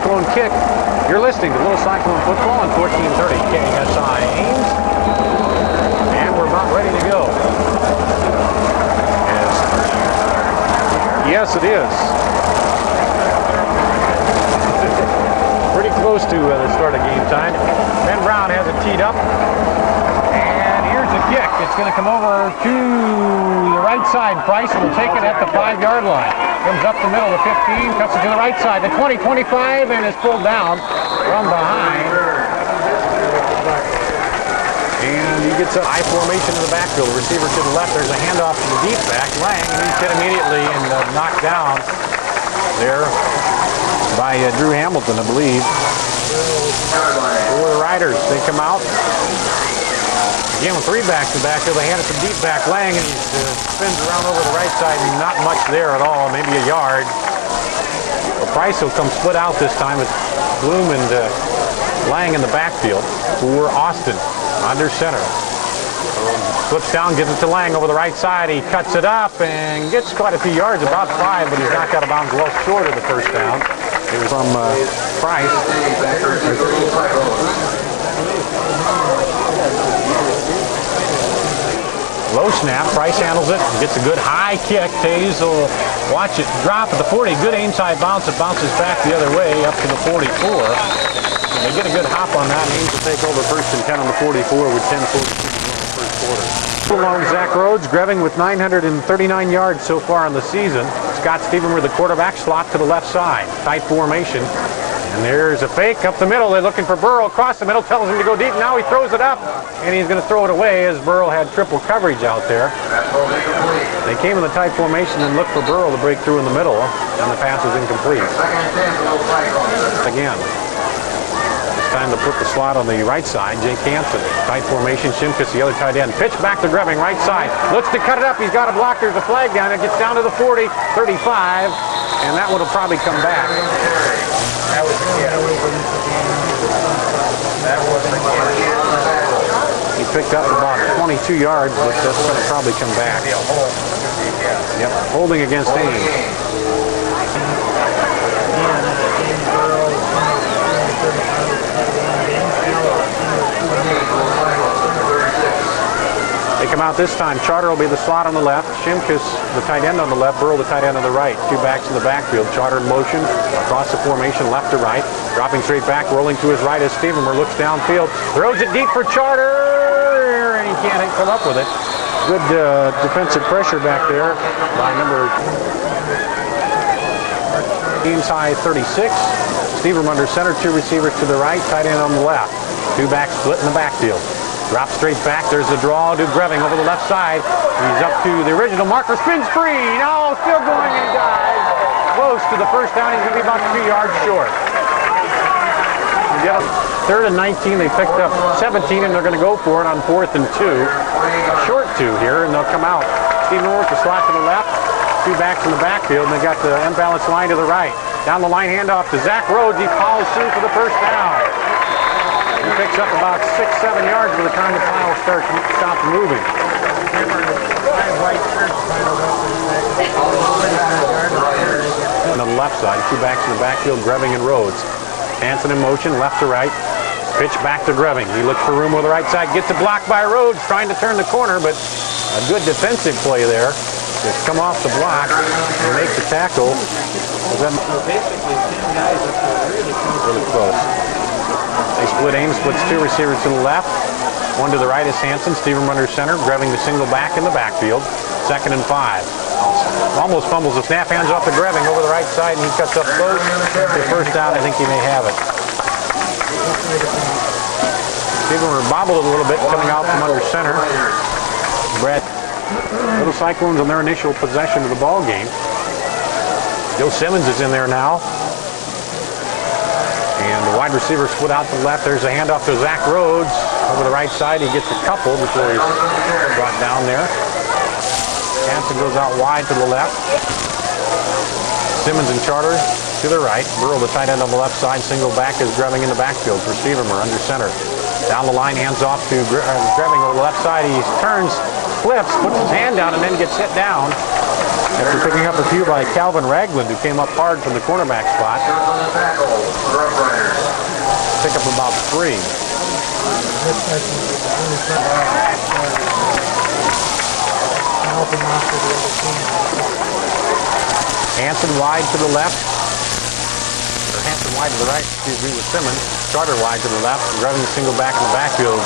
Cyclone kick. You're listening to Little Cyclone Football on 1430 KSI Ames. And we're about ready to go. Yes, it is. Pretty close to the start of game time. Ben Brown has it teed up. And here's the kick. It's going to come over to the right side. Price will take it at the 5-yard line. Comes up the middle, the 15, cuts it to the right side, the 20, 25, and is pulled down from behind. And he gets up I formation in the backfield. The receiver to the left. There's a handoff to the deep back. Lang, and he's hit immediately and knocked down there by Drew Hamilton, I believe. For the Riders, they come out. Again, with 3 backs in the backfield, they hand it to deep back Lang, and he spins around over the right side, and not much there at all, maybe a yard. Well, Price will come split out this time with Bloom and Lang in the backfield for Austin under center. Flips down, gives it to Lang over the right side. He cuts it up and gets quite a few yards, about 5, but he's knocked out of bounds well short of the first down. It was from Price. Low snap, Price handles it, gets a good high kick. Tays will watch it drop at the 40. Good aim side bounce. It bounces back the other way up to the 44. And they get a good hop on that, and Ames will take over 1st and 10 on the 44 with 10:42 in the first quarter. Along Zach Rhodes, Greving with 939 yards so far in the season. Scott Stevenmer, the quarterback, slot to the left side. Tight formation. And there's a fake up the middle. They're looking for Burrow across the middle. Tells him to go deep. Now he throws it up, and he's going to throw it away as Burrow had triple coverage out there. They came in the tight formation and looked for Burrow to break through in the middle, and the pass was incomplete. Again, it's time to put the slot on the right side. Jake Hansen, tight formation. Shimkus, the other tight end. Pitch back to Greving, right side. Looks to cut it up. He's got a block. There's a flag down. It gets down to the 40, 35, and that one will probably come back. That was He picked up about 22 yards, but that's going to probably come back. Yep, holding against Ames. They come out this time. Charter will be the slot on the left. Shimkus, the tight end on the left. Burrow, the tight end on the right. 2 backs in the backfield. Charter in motion across the formation, left to right. Dropping straight back, rolling to his right as Stevenmer looks downfield. Throws it deep for Charter, and he can't come up with it. Good defensive pressure back there by number Ames high 36. Stevenmer under center, 2 receivers to the right, tight end on the left. 2 backs split in the backfield. Drop straight back. There's the draw to Greving over the left side. He's up to the original marker. Spins free. No, still going and dives. Close to the first down. He's going to be about 2 yards short. Yep. 3rd and 19. They picked up 17, and they're going to go for it on 4th and 2. Short 2 here, and they'll come out. Steve North, the slot to the left. 2 backs in the backfield, and they got the unbalanced line to the right. Down the line, handoff to Zach Rhodes. He follows through for the first down. He picks up about 6-7 yards by the time the pile stops moving. On the left side, 2 backs in the backfield, Greving and Rhodes. Hansen in motion, left to right. Pitch back to Greving. He looks for room over the right side, gets it blocked by Rhodes, trying to turn the corner, but a good defensive play there. Just come off the block and make the tackle. Really close. They split Ames, splits 2 receivers to the left. 1 to the right is Hansen. Stevenmer under center. Greving the single back in the backfield. 2nd and 5. Almost fumbles the snap. Hands off to Greving over the right side, and he cuts up close. The first down, I think he may have it. Stevenmer bobbled a little bit coming out from under center. Brett, Little Cyclones on their initial possession of the ball game. Joe Simmons is in there now. And the wide receiver split out to the left. There's a handoff to Zach Rhodes over the right side. He gets a couple before he's brought down there. Hansen goes out wide to the left. Simmons and Charter to the right. Burrow, the tight end on the left side. Single back is Greving in the backfield for Stevenmer under center. Down the line, hands off to Greving over the left side. He turns, flips, puts his hand down, and then gets hit down. After picking up a few by Calvin Ragland, who came up hard from the cornerback spot. Pick up about 3. Hanson wide to the left. Or Hanson wide to the right, excuse me, with Simmons. Charter wide to the left, driving the single back in the backfield.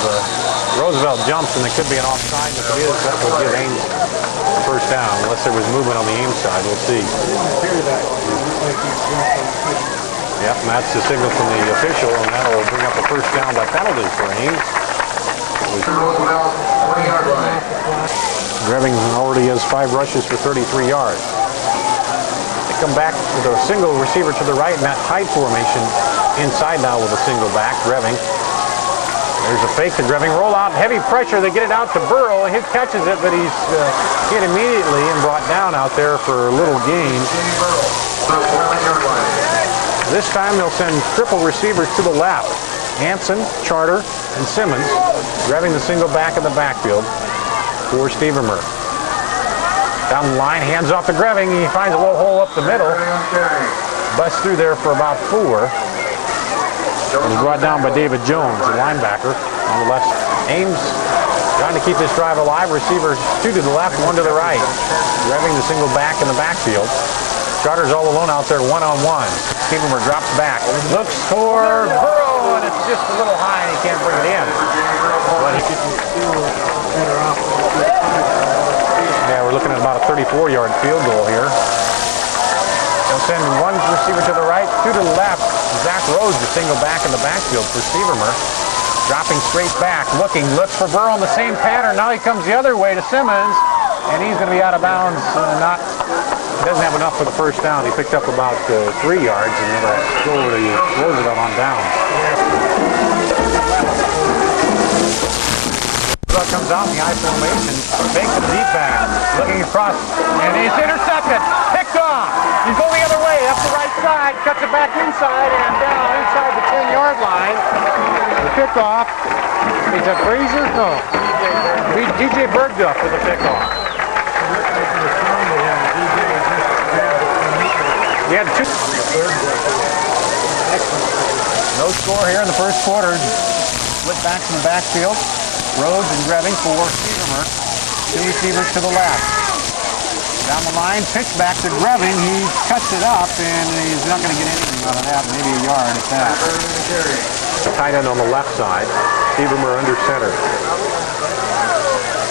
Roosevelt jumps, and it could be an offside. If it is, that will give Ames the first down, unless there was movement on the Ames side. We'll see. Yep, and that's the signal from the official, and that will bring up a first down by penalty for Ames. Greving already has 5 rushes for 33 yards. They come back with a single receiver to the right in that tight formation. Inside now with a single back, Greving. There's a fake to Greving. Roll out, heavy pressure. They get it out to Burrow. He catches it, but he's hit immediately and brought down out there for a little gain. This time they'll send triple receivers to the left. Hanson, Charter, and Simmons. Greving the single back in the backfield for Stevermer. Down the line, hands off to Greving. He finds a little hole up the middle. Busts through there for about 4. And he's brought down by David Jones, the linebacker, on the left. Ames trying to keep this drive alive. Receivers 2 to the left, 1 to the right. Greving the single back in the backfield. Charter's all alone out there, one-on-one. Stevermer drops back, looks for Burrow, and it's just a little high, and he can't bring it in. But he yeah, we're looking at about a 34-yard field goal here. They'll send 1 receiver to the right, 2 to the left. Zach Rhodes, the single back in the backfield for Stevermer. Dropping straight back, looks for Burrow in the same pattern. Now he comes the other way to Simmons, and he's going to be out of bounds. Doesn't have enough for the first down. He picked up about 3 yards, and it'll go over to Roosevelt on down. Roosevelt comes out in the I formation, fake to the deep back, looking across, and he's intercepted, picked off. He's going the other way, up the right side, cuts it back inside, and down inside the 10-yard line. The pickoff. Is that Frazier? No. DJ Bergduff with the pickoff. He had 2. No score here in the first quarter. Split backs in the backfield. Rhodes and Greving for Stevermer. 2 receivers to the left. Down the line, pitch back to Greving. He cuts it up, and he's not going to get anything out of that. Maybe a yard at that. Tight end on the left side. Stevermer under center.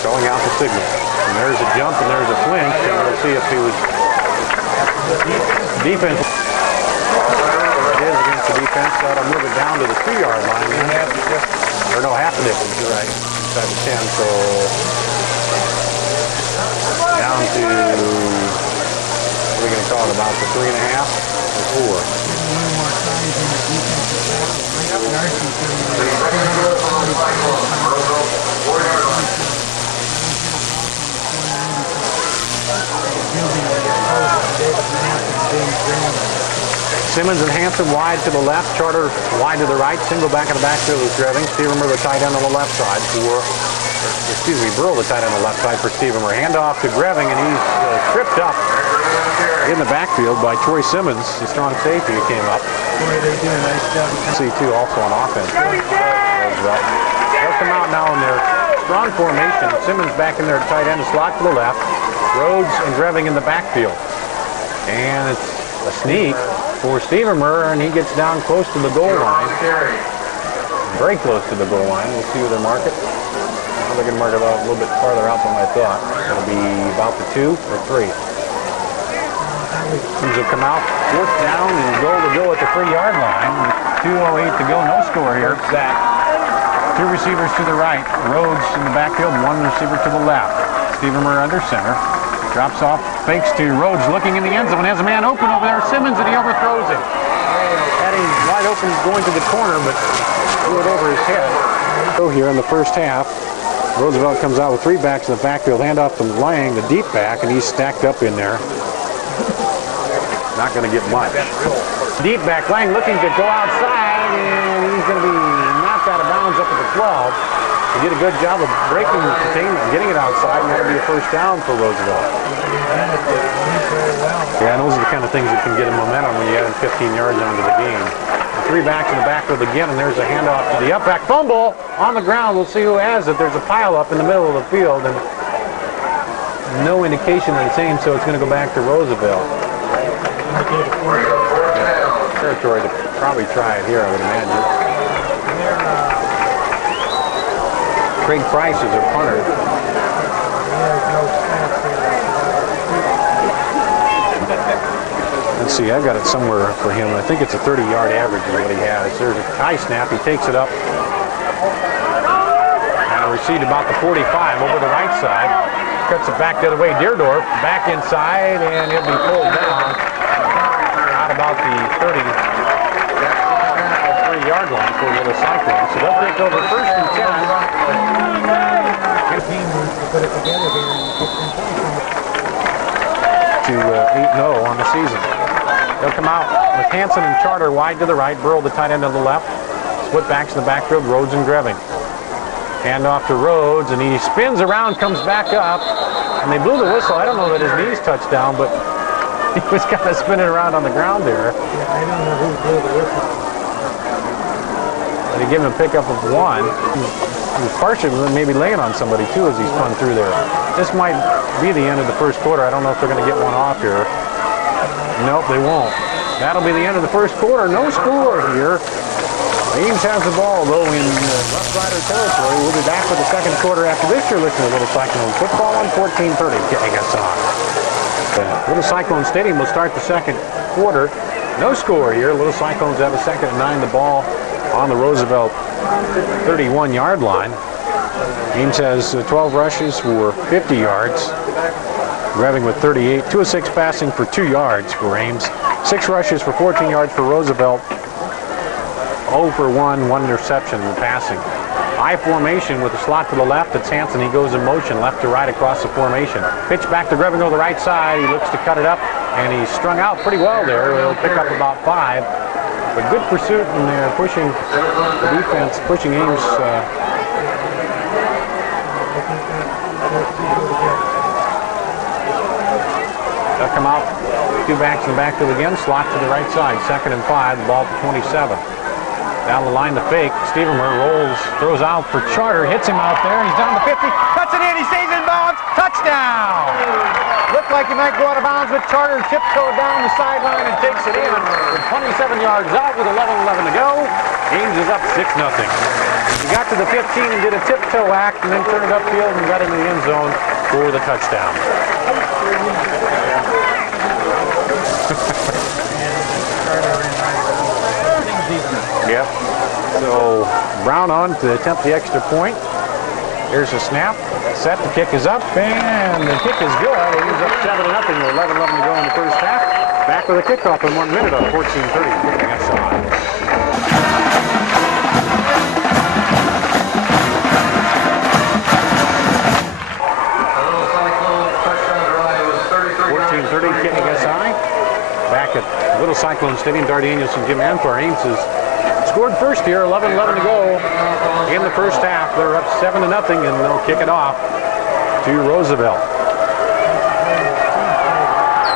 Going out the signal. And there's a jump, and there's a flinch, and we'll see if he was... Defense. It is against the defense. That'll move it down to the 2-yard line. Or no, half the distance. You're right. Inside the 10. So down to, what are we going to call it, about the 3.5 or 4? Simmons and Hanson wide to the left, Charter wide to the right, single back in the backfield is Greving. Stevermer the tight end on the left side for, Burrow the tight end on the left side for Stevermer. Handoff to Greving, and he's tripped up in the backfield by Troy Simmons, the strong safety who came up. C2 also on offense. They'll come out now in their strong formation. Simmons back in their tight end, slot to the left. Rhodes and Greving in the backfield. And it's a sneak for Stevermer, and he gets down close to the goal line. Very close to the goal line. We'll see where they mark it. They're going to mark it out a little bit farther out than I thought. It'll be about the 2 or 3. Things will come out, 4th down, and goal to go at the 3-yard line. 2:08 to go, no score here. Zach. 2 receivers to the right. Rhodes in the backfield, 1 receiver to the left. Stevermer under center. Drops off, fakes to Rhodes, looking in the end zone. Has a man open over there, Simmons, and he overthrows him. Had him wide open going to the corner, but threw it over his head. So here in the first half, Roosevelt comes out with 3 backs in the backfield, handoff to Lang, the deep back, and he's stacked up in there. Not going to get much. Deep back, Lang looking to go outside, and he's going to be knocked out of bounds up at the 12. He did a good job of breaking the containment, getting it outside, and that'll be a first down for Roosevelt. Yeah, and those are the kind of things that can get a momentum when you add 15 yards onto the game. Three backs in the backfield again, and there's a handoff to the up back. Fumble on the ground. We'll see who has it. There's a pile up in the middle of the field, and no indication of the same, so it's going to go back to Roosevelt. Territory to probably try it here, I would imagine. Craig Price is a punter. Let's see, I've got it somewhere for him. I think it's a 30-yard average is what he has. There's a high snap. He takes it up. Now received about the 45 over the right side. Cuts it back the other way. Deerdorf back inside, and he'll be pulled down out about the 33-yard line for a little cycling. So they'll take over first and 10. To 8-0 on the season. They'll come out with Hansen and Charter wide to the right, Burrow the tight end to the left. Split backs in the backfield, Rhodes and Greving. Hand off to Rhodes, and he spins around, comes back up, and they blew the whistle. I don't know that his knees touched down, but he was kind of spinning around on the ground there. I don't know who blew the whistle. They give him a pickup of 1. He was partially maybe laying on somebody too as he spun through there. This might be the end of the first quarter. I don't know if they're going to get one off here. Nope, they won't. That'll be the end of the first quarter. No score here. Ames has the ball, though, in Rough Rider territory. We'll be back with the second quarter after this. You're listening to Little Cyclone Football on 1430 KSR. Little Cyclone Stadium will start the second quarter. No score here. Little Cyclones have a second and 9. The ball on the Roosevelt 31-yard line. Ames has 12 rushes for 50 yards. Greving with 38. 2 of 6 passing for 2 yards for Ames. 6 rushes for 14 yards for Roosevelt. 0 for 1, 1 interception in the passing. I formation with a slot to the left. It's Hansen. He goes in motion left to right across the formation. Pitch back to Greving on the right side. He looks to cut it up, and he's strung out pretty well there. He'll pick up about 5. But good pursuit, and they're pushing the defense, pushing Ames. They'll come out, 2 backs in the backfield again, slot to the right side, 2nd and 5, the ball to 27. Down the line to fake. Stevermer rolls, throws out for Charter, hits him out there. He's down to 50, cuts it in, he stays in bounds, touchdown! Looked like he might go out of bounds, but Charter tiptoed down the sideline and takes it in with 27 yards out with 11:11 to go. Ames is up 6-0. He got to the 15 and did a tiptoe act and then turned it upfield and got into the end zone for the touchdown. Yep. So Brown on to attempt the extra point. Here's a snap. Set. The kick is up, and the kick is good. It ends up 7-0 with 11:11 to go in the first half. Back with a kickoff in 1 minute on 14:30. That's on. KSI. Back at Little Cyclone Stadium, Dar Daniels and Jim Anfar. Ames has scored first here, 11:11 to go in the first half. They're up 7-0, and they'll kick it off to Roosevelt.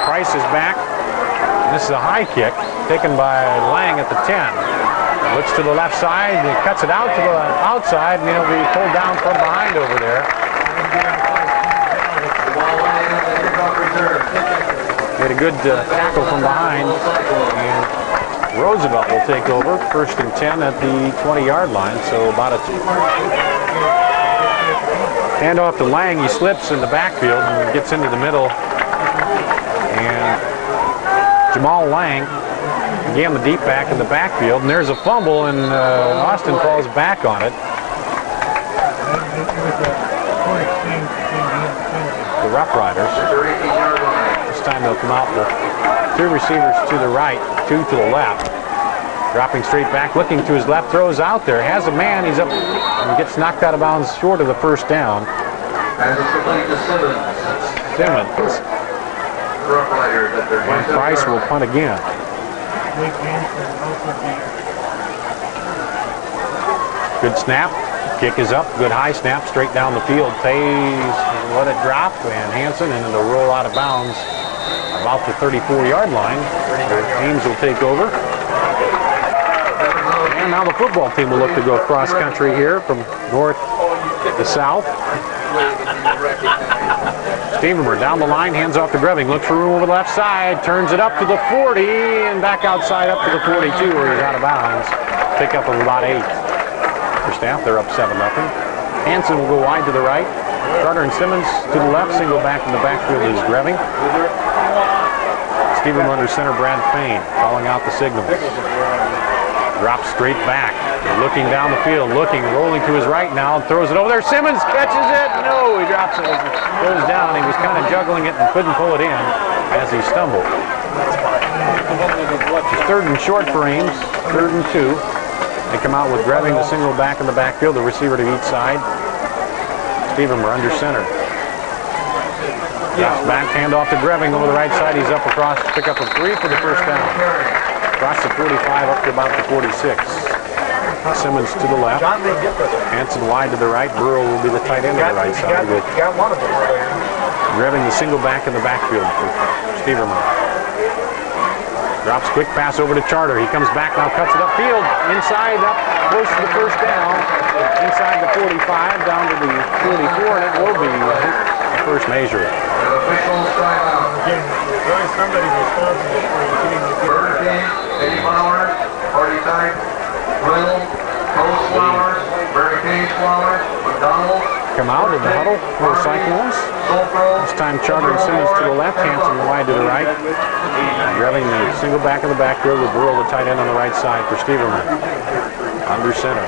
Price is back. This is a high kick taken by Lang at the 10. Looks to the left side, he cuts it out to the outside, and he'll be pulled down from behind over there. Made a good tackle from behind, and Roosevelt will take over, 1st and 10 at the 20-yard line, so about a hand off to Lang. He slips in the backfield and gets into the middle, and Jamal Lang, again the deep back in the backfield, and there's a fumble, and Austin falls back on it. The Rough Riders. This time they'll come out with 2 receivers to the right, 2 to the left. Dropping straight back, looking to his left, throws out there, has a man, he's up, and gets knocked out of bounds short of the first down. Simmons. And Price will punt again. Good snap. Kick is up. Good high snap. Straight down the field. Pays, let it drop, and Hansen, and it'll roll out of bounds about the 34-yard line. Ames will take over. And now the football team will look to go cross country here from north to south. Stevenmer down the line, hands off to Greving, looks for room over the left side, turns it up to the 40 and back outside up to the 42 where he's out of bounds. Pick up of about 8. For staff, they're up 7-0. Hansen will go wide to the right. Carter and Simmons to the left, single back in the backfield is Greving. Stevenmer under center, Brad Fain calling out the signals. Drops straight back, looking down the field, rolling to his right now, and throws it over there. Simmons catches it. No, he drops it as it goes down. He was kind of juggling it and couldn't pull it in as he stumbled. It's 3rd and short for Ames, 3rd and 2. They come out with Greving, the single back in the backfield, the receiver to each side. Stevenmer under center. Drops back, hand off to Greving over the right side. He's up across, pick up a 3 for the first down. Across the 45 up to about the 46. Simmons to the left. Hansen wide to the right. Burrow will be the tight end on the right side. Greving the single back in the backfield for Stevenmer. Drops quick pass over to Charter. He comes back now, cuts it upfield. Inside, up close to the first down. Inside the 45, down to the 44, and it will be the first measure. Somebody responsible for getting the Burger King, Eddie Flowers, Party Time, Grill, Coast Flowers, Burger King Flowers, McDonald's. Come out of the huddle for the Cyclones. This time Charter and Simmons to the left, Hansen wide to the right. Greving the single back in the backfield with Burrow, the tight end on the right side for Stevenmer. Under center.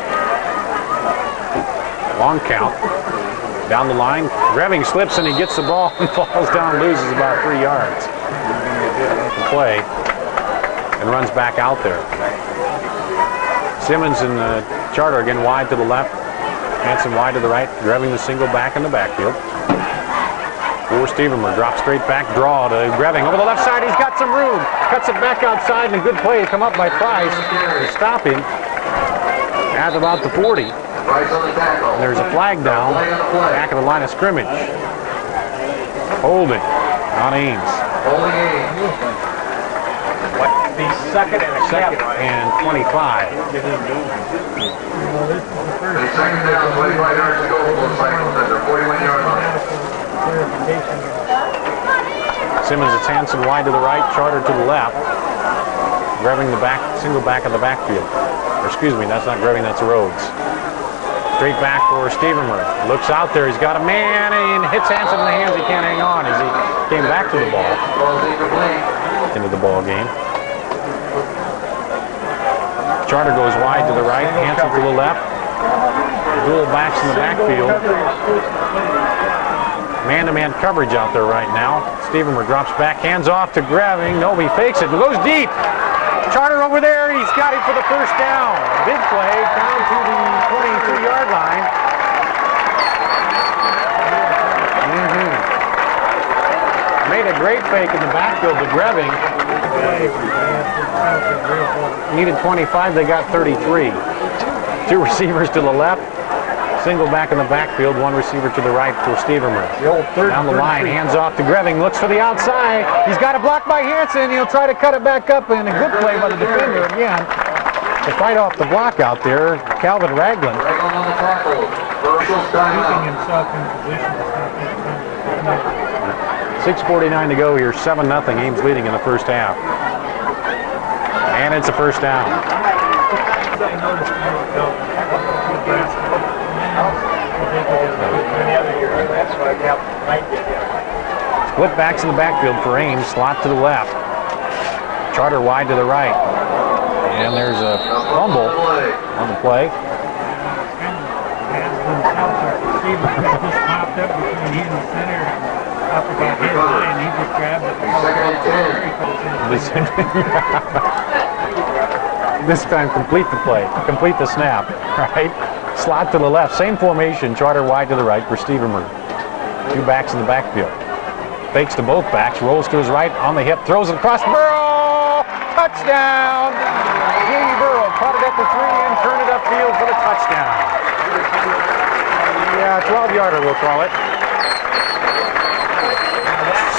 Long count. Down the line, Greving slips and he gets the ball and falls down, loses about 3 yards. The play and runs back out there. Simmons and Charter again wide to the left. Hansen wide to the right. Greving the single back in the backfield. For Stevenmer, drops straight back, draw to Greving. Over the left side, he's got some room. Cuts it back outside, and a good play come up by Price to stop him at about the 40. And there's a flag down back of the line of scrimmage. Holding on Ames. second and 25. Second down, 25 yards to go for the Cyclones at their 41-yard line. Simmons, it's Hansen wide to the right, Charter to the left. Greving the back, single back of the backfield. Or excuse me, that's not Greving, that's Rhodes. Straight back for Stevenmer. Looks out there, he's got a man and hits Hansen in the hands, he can't hang on as he came back to the ball. Into the ball game. Charter goes wide to the right, Hansen to the left. Dual backs in the backfield. Man-to-man coverage out there right now. Stevenmer drops back, hands off to Greving. No, he fakes it, goes deep. Charter over there, he's got it for the first down. Big play down to the 23-yard line. Made a great fake in the backfield to Greving. Needed 25, they got 33. Two receivers to the left. Single back in the backfield, one receiver to the right for Stevenmer. Down the line, hands off to Greving, looks for the outside. He's got a block by Hansen. He'll try to cut it back up, and a good play by the defender again to fight off the block out there. Calvin Ragland. On the tackle. Keeping himself in position. 6:49 to go here, 7-0. Ames leading in the first half. And it's a first down. Split backs in the backfield for Ames, slot to the left. Charter wide to the right. And there's a fumble on the play. This time complete the play, complete the snap, right? Slot to the left, same formation, Charter wide to the right for Stevenmer. Two backs in the backfield. Fakes to both backs, rolls to his right, on the hip, throws it across, Burrow! Touchdown! Jamie Burrow caught it at the 3 and turned it upfield for the touchdown. Yeah, 12-yarder we'll call it.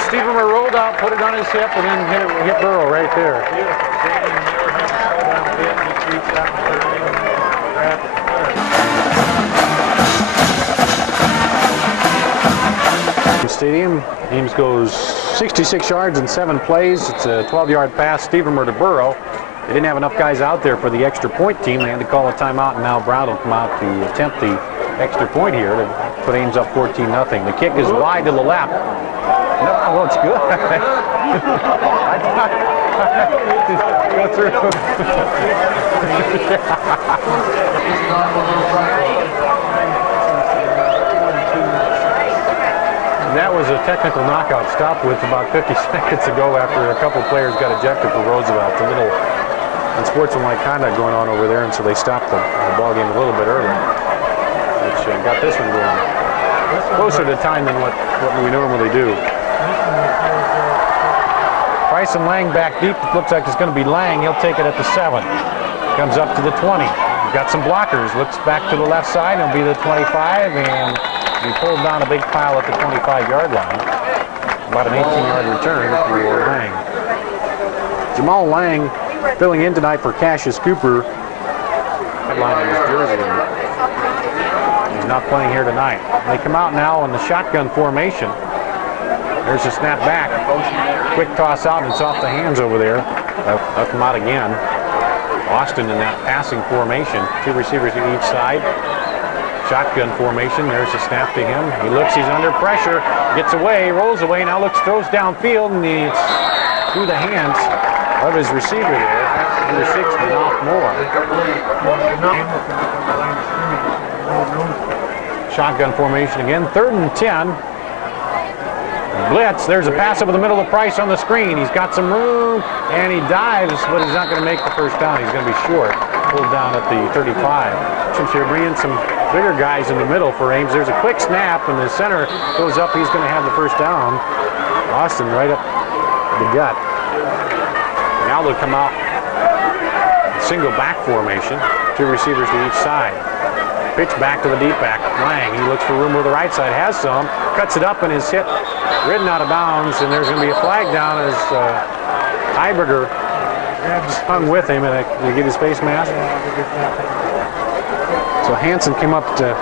Stevenmer rolled out, put it on his hip, and then hit Burrow right there. bit, just reach out and grab it. Stadium. Ames goes 66 yards in 7 plays. It's a 12-yard pass, Stevenmer to Burrow. They didn't have enough guys out there for the extra point team. They had to call a timeout, and now Brown will come out to attempt the extra point here to put Ames up 14-0. The kick is wide to the left. No, well, it's good. Go through. That was a technical knockout stop with about 50 seconds ago after a couple players got ejected for Roosevelt. A little unsportsmanlike conduct going on over there, and so they stopped the ball game a little bit early, which got this one going closer to time than what we normally do. Price and Lang back deep. It looks like it's going to be Lang. He'll take it at the 7. Comes up to the 20. Got some blockers. Looks back to the left side. It'll be the 25, and he pulled down a big pile at the 25-yard line. About an 18-yard return for Lang. Jamal Lang filling in tonight for Cassius Cooper. Headline in his jersey. He's not playing here tonight. They come out now in the shotgun formation. There's a snap back. Quick toss out, and it's off the hands over there. They'll come out again. Austin in that passing formation. 2 receivers to each side. Shotgun formation. There's a snap to him. He looks, he's under pressure. Gets away, rolls away, now looks, throws downfield, and it's through the hands of his receiver there. Number 6, Manoff Moore. Shotgun formation again. 3rd and 10. Blitz. There's a pass over the middle of Price on the screen. He's got some room, and he dives, but he's not going to make the first down. He's going to be short. Pulled down at the 35. Since you're bringing some bigger guys in the middle for Ames, there's a quick snap, and the center goes up. He's going to have the first down. Austin right up the gut. Now they'll come out single back formation. 2 receivers to each side. Pitch back to the deep back. Lang, he looks for room where the right side has some. Cuts it up and is hit, ridden out of bounds, and there's going to be a flag down as Heiberger hung with him, and they get his face mask. So Hansen came up to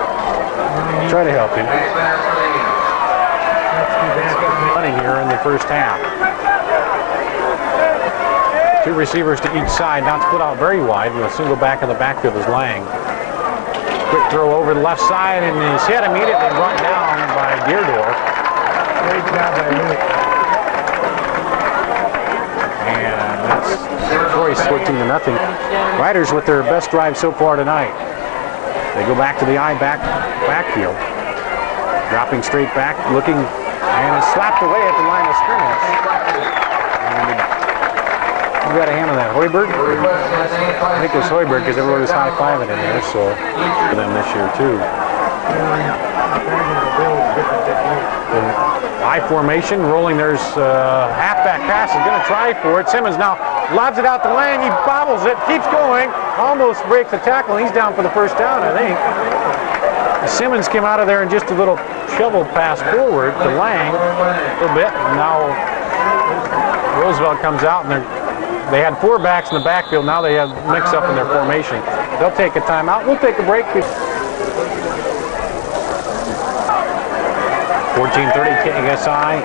try to help him. Running here in the first half. 2 receivers to each side, not split out very wide, and a single back in the backfield is Lang. Quick throw over the left side, and he's hit immediately brought down by Deardorff. Great job by Luke. And that's Troy's 14-0. Riders with their best drive so far tonight. They go back to the backfield. Dropping straight back, looking, and it's slapped away at the line of scrimmage. You got a hand on that, Hoiberg? I think it was Hoiberg because everybody was high-fiving in there, so for them this year too. I formation, rolling. There's halfback pass. Is going to try for it. Simmons now lobs it out to Lang. He bobbles it, keeps going, almost breaks the tackle. He's down for the first down, I think. Simmons came out of there and just a little shovel pass forward to Lang a little bit. And now Roosevelt comes out, and they had 4 backs in the backfield. Now they have mixed up in their formation. They'll take a timeout. We'll take a break. 14:30 KSI.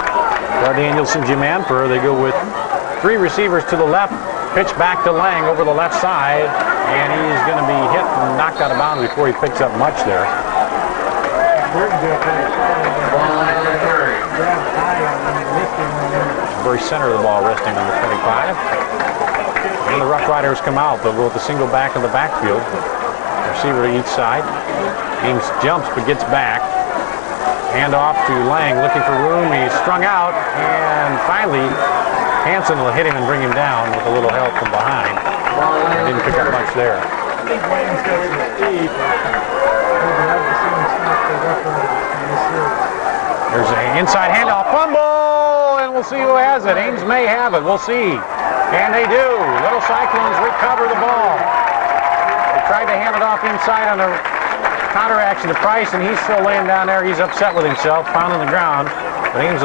Gar Danielson, Jim Anfer. They go with 3 receivers to the left. Pitch back to Lang over the left side, and he's going to be hit and knocked out of bounds before he picks up much there. Very center of the ball, resting on the 25. And the Rough Riders come out. They'll go with the single back in the backfield. Receiver to each side. Ames jumps but gets back. Hand off to Lang, looking for room. He's strung out, and finally Hansen will hit him and bring him down with a little help from behind. Didn't pick up much there. I think Lang's got some speed. There's an inside handoff, fumble, and we'll see who has it. Ames may have it. We'll see. And they do. Little Cyclones recover the ball. They tried to hand it off inside on a counter action to Price, and he's still laying down there. He's upset with himself, pounding the ground. But Ames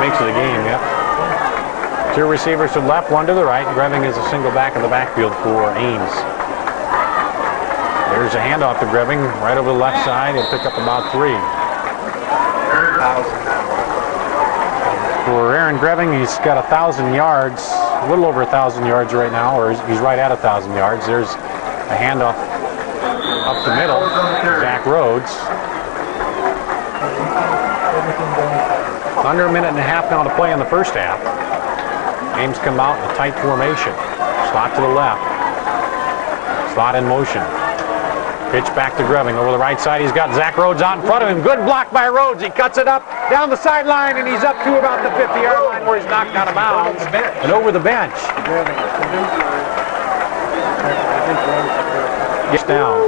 makes it a game, yeah. Two receivers to the left, one to the right. Greving is a single back in the backfield for Ames. There's a handoff to Greving right over the left side. He'll pick up about 3. For Aaron Greving, he's got 1,000 yards, a little over 1,000 yards right now, or he's right at 1,000 yards. There's a handoff up the middle, Zach Rhodes. Under a minute and a half now to play in the first half. Ames come out in a tight formation. Slot to the left. Slot in motion. Pitch back to Greving over the right side. He's got Zach Rhodes out in front of him. Good block by Rhodes. He cuts it up down the sideline, and he's up to about the 50-yard line where he's knocked out of bounds and over the bench. Gets down.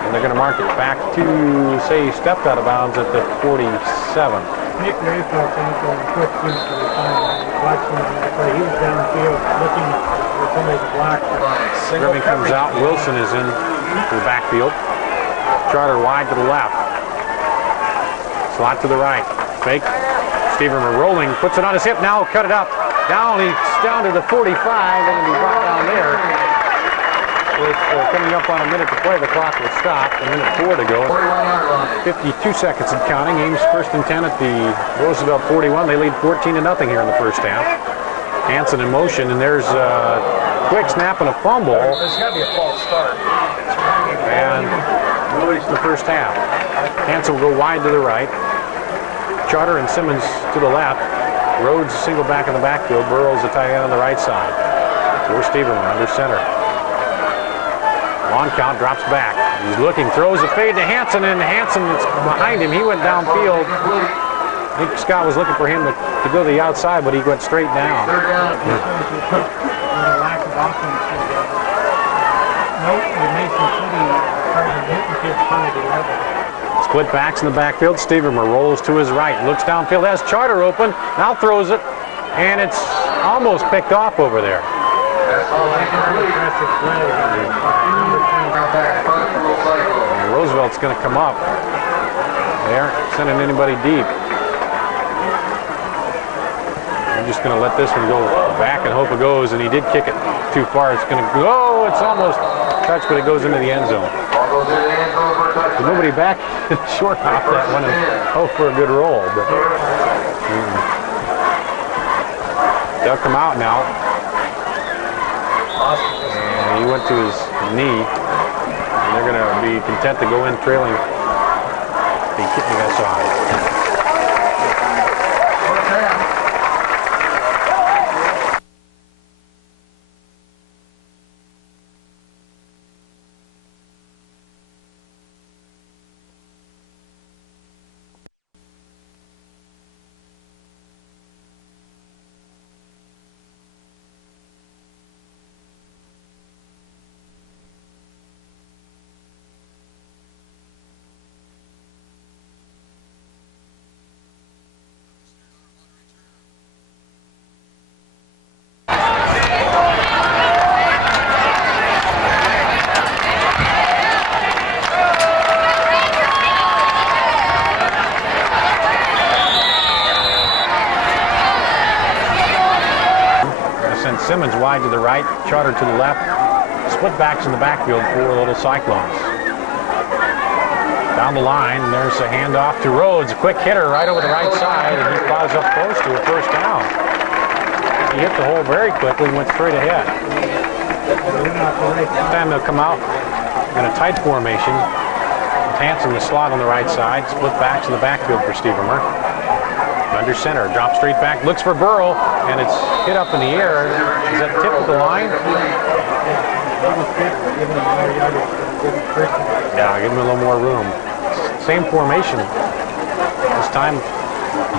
And they're going to mark it back to, say, he stepped out of bounds at the 47. Nick Roosevelt came from the quick feet to the sideline. Watching that play. He was downfield looking for somebody to block. Greving comes out. Wilson is in to the backfield. Charter wide to the left. Slot to the right. Fake. Steverman rolling. Puts it on his hip. Now cut it up. Down. He's down to the 45. Going to be brought down there. With coming up on a minute to play, the clock will stop. A minute 4 to go. 52 seconds and counting. Ames first and 10 at the Roosevelt 41. They lead 14-0 here in the first half. Hansen in motion, and there's a quick snap and a fumble. There's got to be a false start. And the first half. Hansen will go wide to the right. Charter and Simmons to the left. Rhodes single back in the backfield. Burrows the tight end on the right side. For Steverman under center. On count, drops back. He's looking, throws a fade to Hansen, and Hansen's behind him. He went downfield. I think Scott was looking for him to go to the outside, but he went straight down. Split backs in the backfield. Steverman rolls to his right, looks downfield, has Charter open, now throws it, and it's almost picked off over there. And Roosevelt's going to come up. They aren't sending anybody deep. I'm just going to let this one go back and hope it goes, and he did kick it too far. It's going to go, it's almost touched, but it goes into the end zone. So nobody back short off that one and hope for a good roll. But they'll come out now. And he went to his knee, and they're going to be content to go in trailing the kicking aside. Simmons wide to the right, Charter to the left. Split backs in the backfield for Little Cyclones. Down the line, there's a handoff to Rhodes. A quick hitter right over the right side, and he flies up close to a first down. He hit the hole very quickly and went straight ahead. This time they'll come out in a tight formation. Hansen the slot on the right side. Split backs in the backfield for Steverman. Under center, drop straight back, looks for Burrow, and it's hit up in the air. Is that tip of the line? Yeah, give him a little more room. Same formation. This time,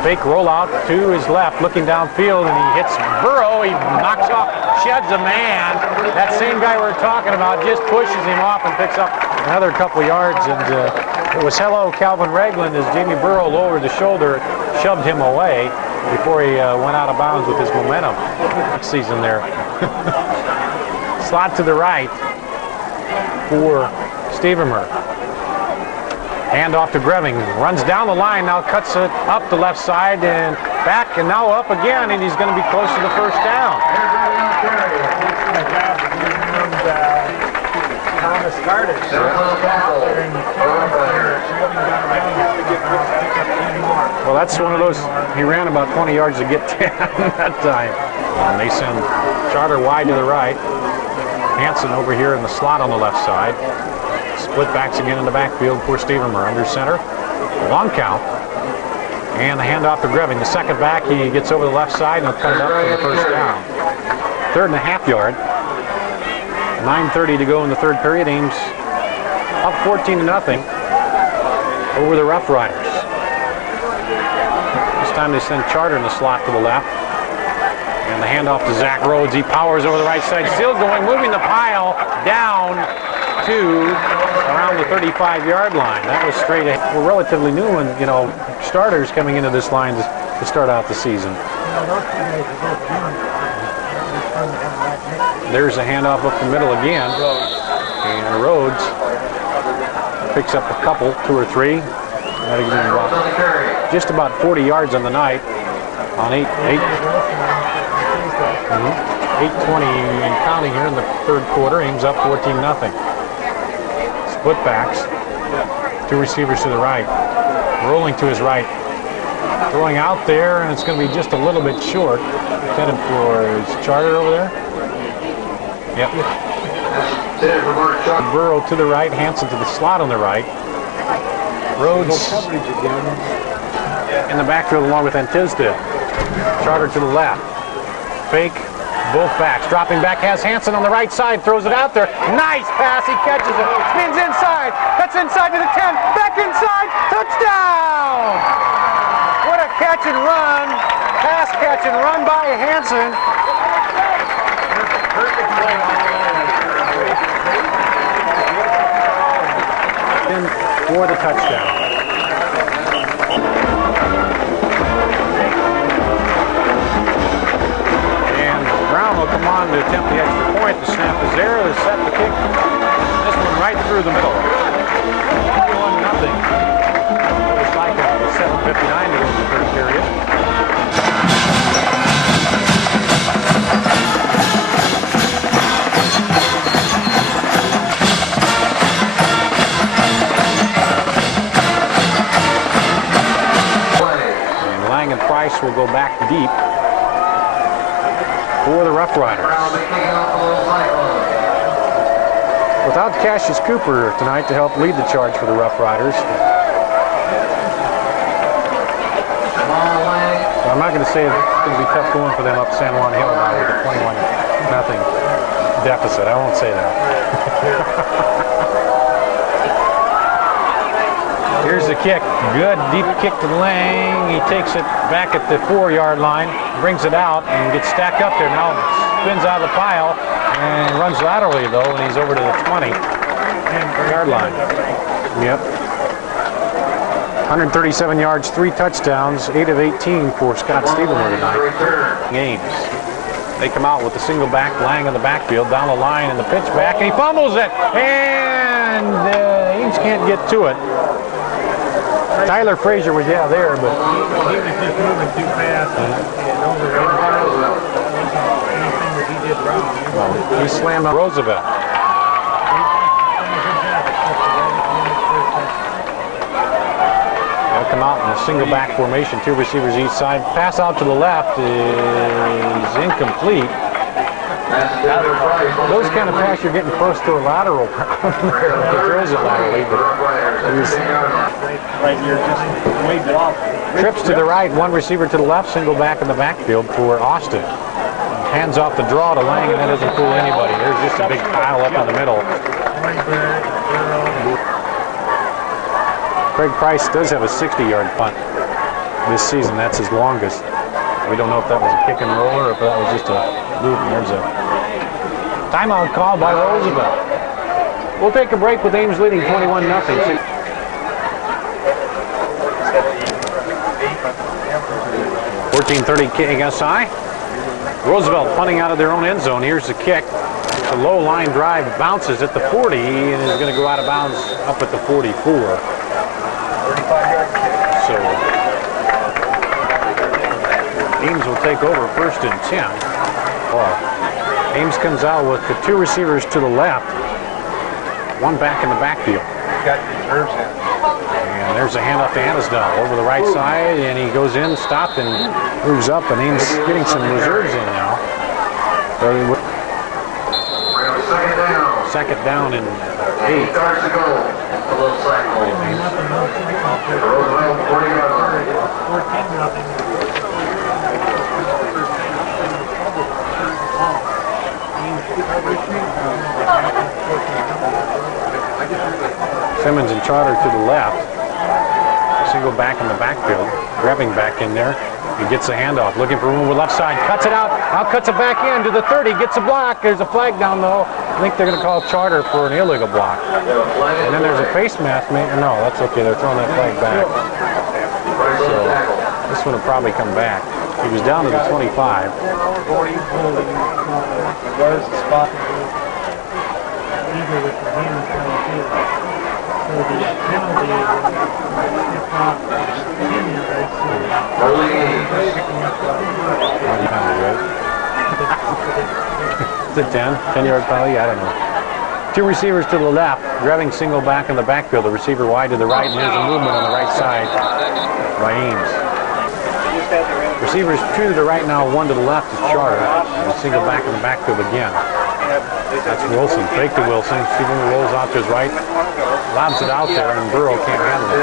fake rollout to his left, looking downfield, and he hits Burrow. He knocks off, sheds a man. That same guy we were talking about just pushes him off and picks up another couple yards. And it was hello Calvin Ragland as Jamie Burrow lowered the shoulder, shoved him away before he went out of bounds with his momentum. Season there. Slot to the right for Steverman. Hand off to Greving. Runs down the line, now cuts it up the left side and Back and now up again, and he's going to be close to the first down. Thomas Carter. Well, that's one of those, he ran about 20 yards to get 10 that time. And they send Charter wide to the right. Hanson over here in the slot on the left side. Split backs again in the backfield for Stevermer under center. Long count. And the handoff to Greving. The second back, he gets over the left side and he'll cut it up for the first down. 3.5 yard. 9:30 to go in the third period. Ames up 14-0 over the Rough Riders. This time they send Charter in the slot to the left. And the handoff to Zach Rhodes. He powers over the right side, still going, moving the pile down to around the 35-yard line. That was straight ahead. We're relatively new and, you know, starters coming into this line to start out the season. There's a handoff up the middle again. And Rhodes picks up a couple, 2 or 3. Just about 40 yards on the night on 8:20 and counting here in the third quarter. Ames up 14-0. Split backs. 2 receivers to the right. Rolling to his right. Throwing out there, and it's going to be just a little bit short. Intended for his Charter over there. Yep. Burrow to the right. Hanson to the slot on the right. Rhodes in the backfield along with Antizda. Charter to the left. Fake. Both backs. Dropping back has Hanson on the right side. Throws it out there. Nice pass. He catches it. Spins inside. Cuts inside to the 10. Back inside. Touchdown! What a catch and run. Pass catch and run by Hanson. In for the touchdown. Come on to attempt the extra point. The snap is there. They're set to kick. This one right through the middle. 21-0. It's like a 7:59 to go in the third period. And Lang and Price will go back deep for the Rough Riders. Without Cassius Cooper tonight to help lead the charge for the Rough Riders. So I'm not going to say it's going to be tough going for them up San Juan Hill now with a 21-0 deficit. I won't say that. Here's the kick. Good deep kick to Lang. He takes it back at the 4-yard line, brings it out, and gets stacked up there. Now spins out of the pile and runs laterally, though, and he's over to the 20-yard line. Yep. 137 yards, 3 touchdowns, 8 of 18 for Scott Stevermer tonight. Ames. They come out with the single back, Lang in the backfield, down the line, and the pitch back, and he fumbles it, and Ames can't get to it. Tyler Frazier was, there, but he was just moving too fast and anything that he did wrong. He slammed on Roosevelt. They'll come out in a single back formation, 2 receivers each side. Pass out to the left is incomplete. Those kind of passes you're getting close to a lateral. He throws it laterally, but right here, just way off. Trips to the right, 1 receiver to the left, single back in the backfield for Austin. Hands off the draw to Lang, and that doesn't fool anybody. There's just a big pile up in the middle. Craig Price does have a 60-yard punt this season. That's his longest. We don't know if that was a kick and roll or if that was just a loop. And there's a timeout call by Roosevelt. We'll take a break with Ames leading 21-0. 14:30 KSI. Roosevelt punting out of their own end zone. Here's the kick. The low line drive bounces at the 40 and is going to go out of bounds up at the 44. So Ames will take over 1st and 10. Well, Ames comes out with the 2 receivers to the left, 1 back in the backfield. He's got reserves in. And there's a handoff to Anisdale over the right side, and he goes in, stopped, and moves up, and Ames getting some reserves in now. So second down and 8. Starts to go. A little cycle. Roosevelt 40-yard line. 14-0. Simmons and Charter to the left. Single back in the backfield. Grabbing back in there. He gets the handoff. Looking for room with left side. Cuts it out. Now cuts it back in to the 30. Gets a block. There's a flag down though. I think they're going to call Charter for an illegal block. And then there's a face mask. No, that's okay. They're throwing that flag back. So this one will probably come back. He was down to the 25. Where's the spot? Either with the hands down here. So the penalty is step off 10 yards. Is it 10? 10-yard penalty? I don't know. 2 receivers to the left, grabbing single back in the backfield. The receiver wide to the right, and here's a movement on the right side by Ames. Receivers 2 to the right now, 1 to the left is Charter. And single back in the backfield again. That's Wilson. Fake to Wilson. Steven rolls out to his right, lobs it out there, and Burrow can't handle it.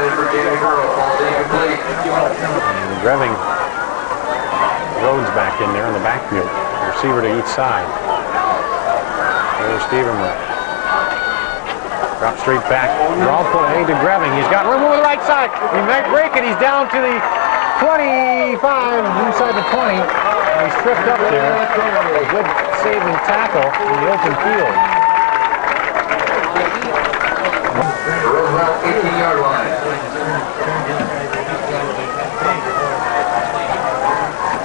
And grabbing Rhodes back in there in the backfield. Receiver to each side. There's Steven. Drop straight back. Draw play to grabbing. He's got room over the right side. He might break it. He's down to the 25, inside the 20. And he's tripped up there. A good saving tackle in the open field. Roosevelt 18-yard line.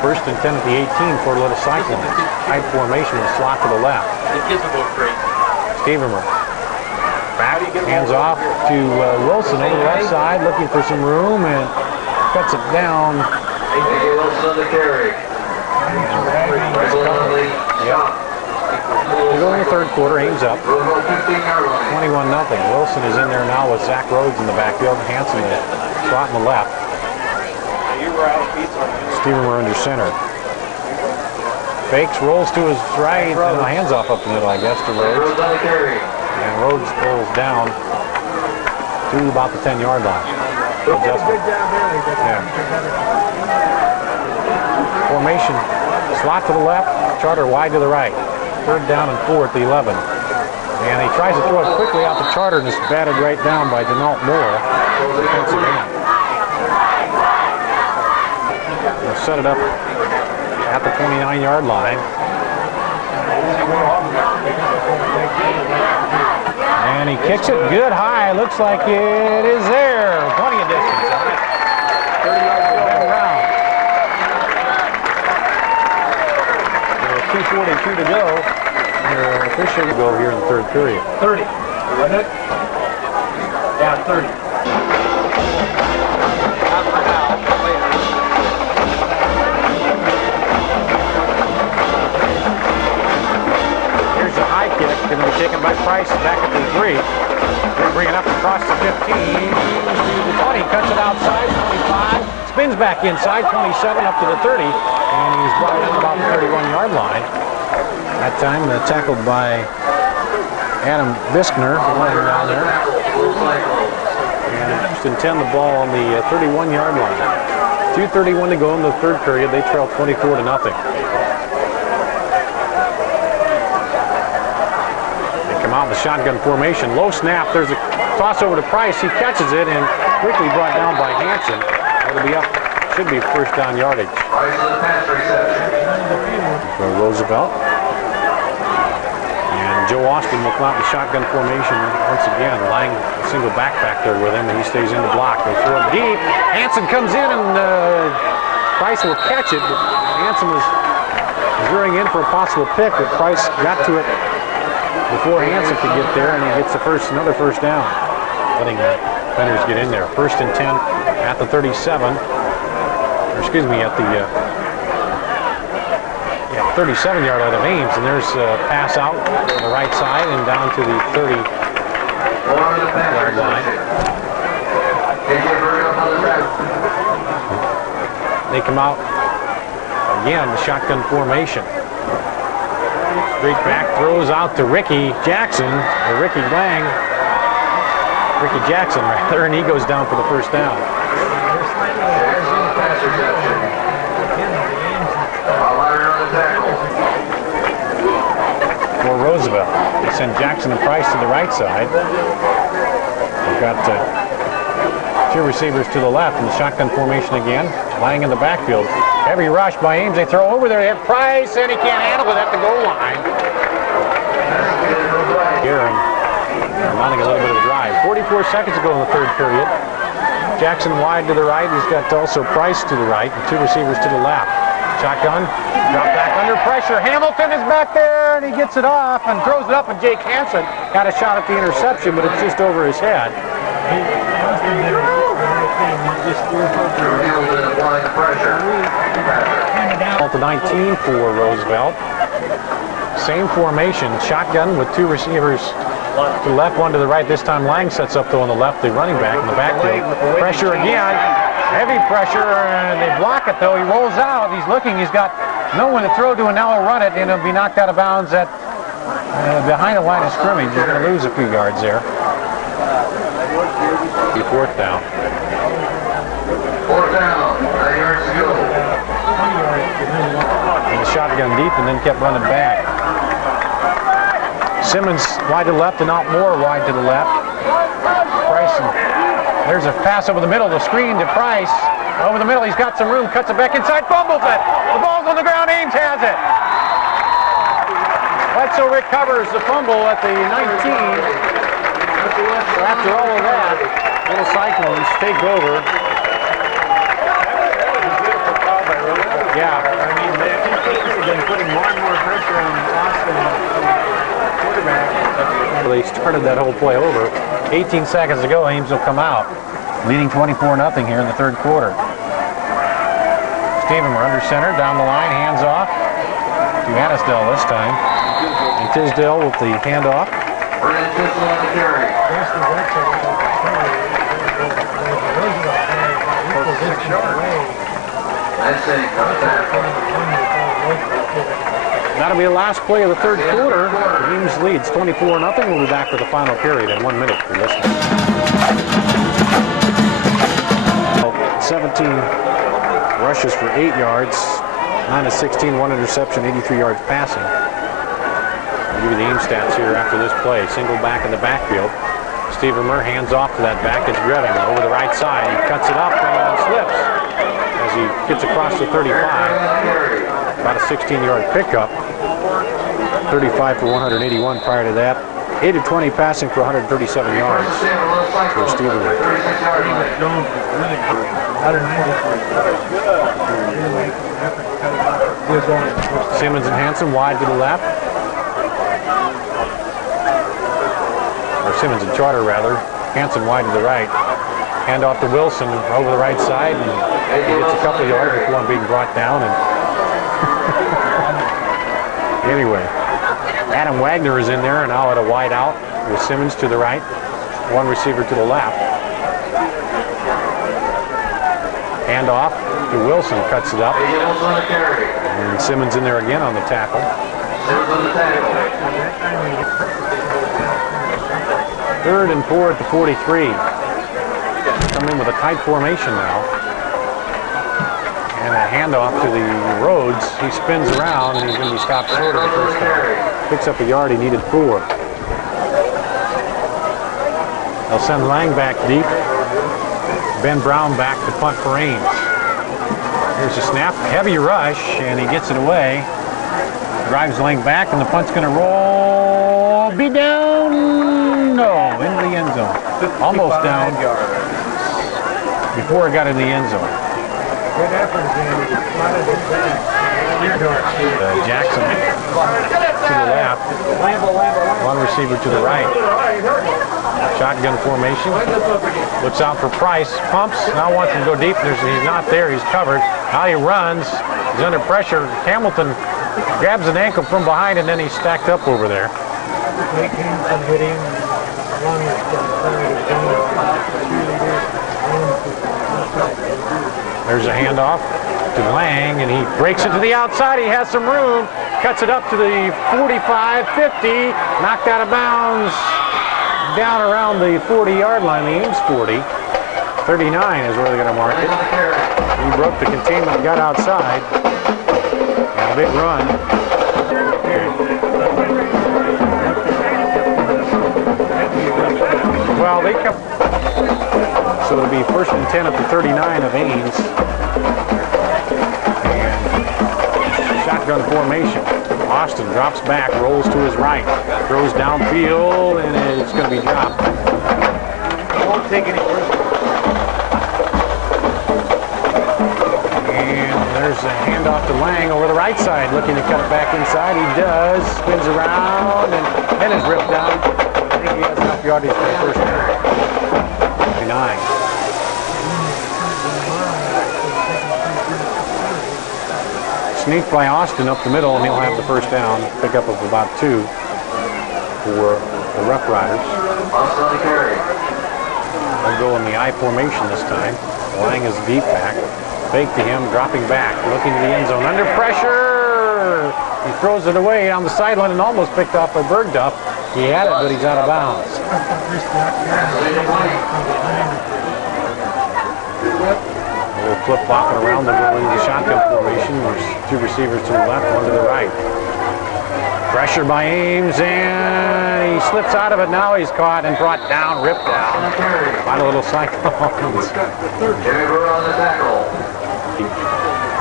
First and 10 at the 18 for a little cycling. Tight formation and slot to the left. Stevenmer. Back, hands off to Wilson over the left side, looking for some room, and cuts it down. Wilson to carry. We go in the third quarter, Ames up. 21-0. Wilson is in there now with Zach Rhodes in the backfield. Hanson in the slot in the left. Stevenmer under center. Fakes, rolls to his right, and hands off up the middle, I guess, to Rhodes. And Rhodes pulls down to about the 10-yard line. Adjustment. Yeah. Formation, slot to the left, Charter wide to the right. Third down and 4 at the 11. And he tries to throw it quickly out to Charter, and it's batted right down by Denault Moore. Defensive end. They'll set it up at the 29-yard line. And he kicks it good high. Looks like it is there. Plenty of distance. 30 yards around. 2:42 to go. Your official will go here in the third period. 30, wasn't it? Yeah, 30. Not for now, later. Here's a high kick, going to be taken by Price back at the 3. They bring it up across the 15 to the 20, cuts it outside, 25, spins back inside, 27 up to the 30, and he's brought in about the 31-yard line. That time tackled by Adam Biskner, down there. And just intend the ball on the 31-yard line. 2:31 to go in the third period. They trail 24-0. Out the shotgun formation. Low snap. There's a toss over to Price. He catches it and quickly brought down by Hanson. It'll be up. Should be first down yardage. For Roosevelt. And Joe Austin will come out in the shotgun formation once again. Lang a single back there with him, and he stays in the block. They throw it deep. Hanson comes in, and Price will catch it. But Hanson was zeroing in for a possible pick, but Price got to it before Hanson could get there, and he gets another first down. Letting the defenders get in there. First and 10 at the 37. Or excuse me, at the Yeah, 37-yard line of Ames, and there's a pass out on the right side and down to the 30-yard line. They come out again, the shotgun formation. Straight back, throws out to Ricky Jackson, or Ricky Jackson rather, and he goes down for the first down. For Roosevelt, they send Jackson and Price to the right side. We've got two receivers to the left in the shotgun formation again. Lying in the backfield. Heavy rush by Ames. They throw over there. They have Price, and he can't handle it at the goal line. Here and mounting a little bit of a drive. 44 seconds to go in the third period. Jackson wide to the right. He's got also Price to the right and two receivers to the left. Shotgun, drop back under pressure. Hamilton is back there, and he gets it off and throws it up, and Jake Hansen got a shot at the interception, but it's just over his head. To 19 for Roosevelt. Same formation, shotgun with two receivers to the left, one to the right. This time Lang sets up though on the left, the running back in the backfield. Pressure again, heavy pressure, and they block it though. He rolls out, he's looking, he's got no one to throw to, and now he'll run it, and it'll be knocked out of bounds at behind the line of scrimmage. You're going to lose a few yards there. Fourth down. Fourth down, 9 yards to go. And the shotgun deep and then kept running back. Simmons wide to the left and out more wide to the left. Price, there's a pass over the middle, the screen to Price. Over the middle, he's got some room, cuts it back inside, fumbles it. The ball's on the ground, Ames has it. Bledsoe recovers the fumble at the 19. After all of that, little Cyclones take over. Yeah. I mean, they've been putting more and more pressure on Austin, quarterback. They started that whole play over. 18 seconds to go, Ames will come out. Leading 24-0 here in the third quarter. Stevenmer under center, down the line, hands off to Anisdale this time. And Tisdale with the handoff. That'll be the last play of the third quarter. Ames leads 24-0. We'll be back for the final period in 1 minute. You're listening. 17 rushes for 8 yards, 9 of 16, 1 interception, 83 yards passing. I'll give you the Ames stats here after this play. Single back in the backfield. Stevenmer hands off to that back. It's Greving over the right side. He cuts it up and slips as he gets across the 35. About a 16-yard pickup. 35 for 181 prior to that. 8 of 20 passing for 137 yards for Stevenmer. Simmons and Hansen wide to the left. Or Simmons and Charter, rather. Hansen wide to the right. Hand off to Wilson over the right side, and he gets a couple of yards before being brought down. And anyway, Adam Wagner is in there, and now at a wide out with Simmons to the right, one receiver to the left. Hand off to Wilson, cuts it up. And Simmons in there again on the tackle. Third and 4 at the 43. Come in with a tight formation now. And a handoff to the Rhodes. He spins around, and he's going to be stopped short of the first down. Picks up a yard, he needed 4. They'll send Lang back deep. Ben Brown back to punt for Ames. Here's a snap, heavy rush, and he gets it away. Drives Lang back, and the punt's going to roll. Be down. No, into the end zone. Almost down. Before it got in the end zone. Jackson to the left. One receiver to the right. Shotgun formation. Looks out for Price. Pumps. Now wants him to go deep. He's not there. He's covered. Now he runs. He's under pressure. Hamilton Grabs an ankle from behind, and then he's stacked up over there. They came from hitting along with There's a handoff to Lang, and he breaks it to the outside. He has some room, cuts it up to the 45, 50, knocked out of bounds down around the 40-yard line, the Ames 40. 39 is where they're going to mark it. He broke the containment, got outside, and a big run. Well, they come. So it'll be 1st and 10 at the 39 of Ames. And shotgun formation. Austin drops back, rolls to his right, throws downfield, and it's going to be dropped. won't take any further. And there's a handoff to Lang over the right side, looking to cut it back inside. He does, spins around, and is ripped down. I think he has enough yardage for the first down. 59. Sneak by Austin up the middle, and he'll have the first down. Pick up of about 2 for the Rough Riders. They'll go in the I formation this time. Lang is deep back. Fake to him, dropping back, looking to the end zone. Under pressure! He throws it away on the sideline and almost picked off by Bergduff. He had it, but he's out of bounds. A little flip-flopping around them going into the shotgun formation. There's 2 receivers to the left, 1 to the right. Pressure by Ames, and he slips out of it. Now he's caught and brought down, ripped down by the little Cyclones.